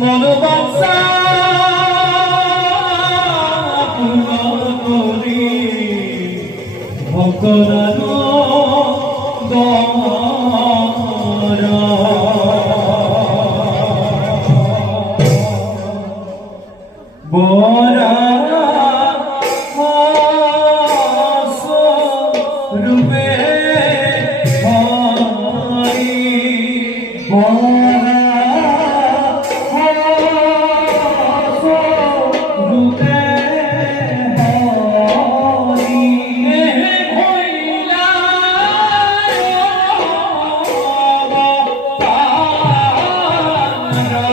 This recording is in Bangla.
মনোবাঞ্ছা পূরণ করি ভক্তরানো দ্বারা বরা রূপে হরি বরা রূপে হরি হইলা অবতারা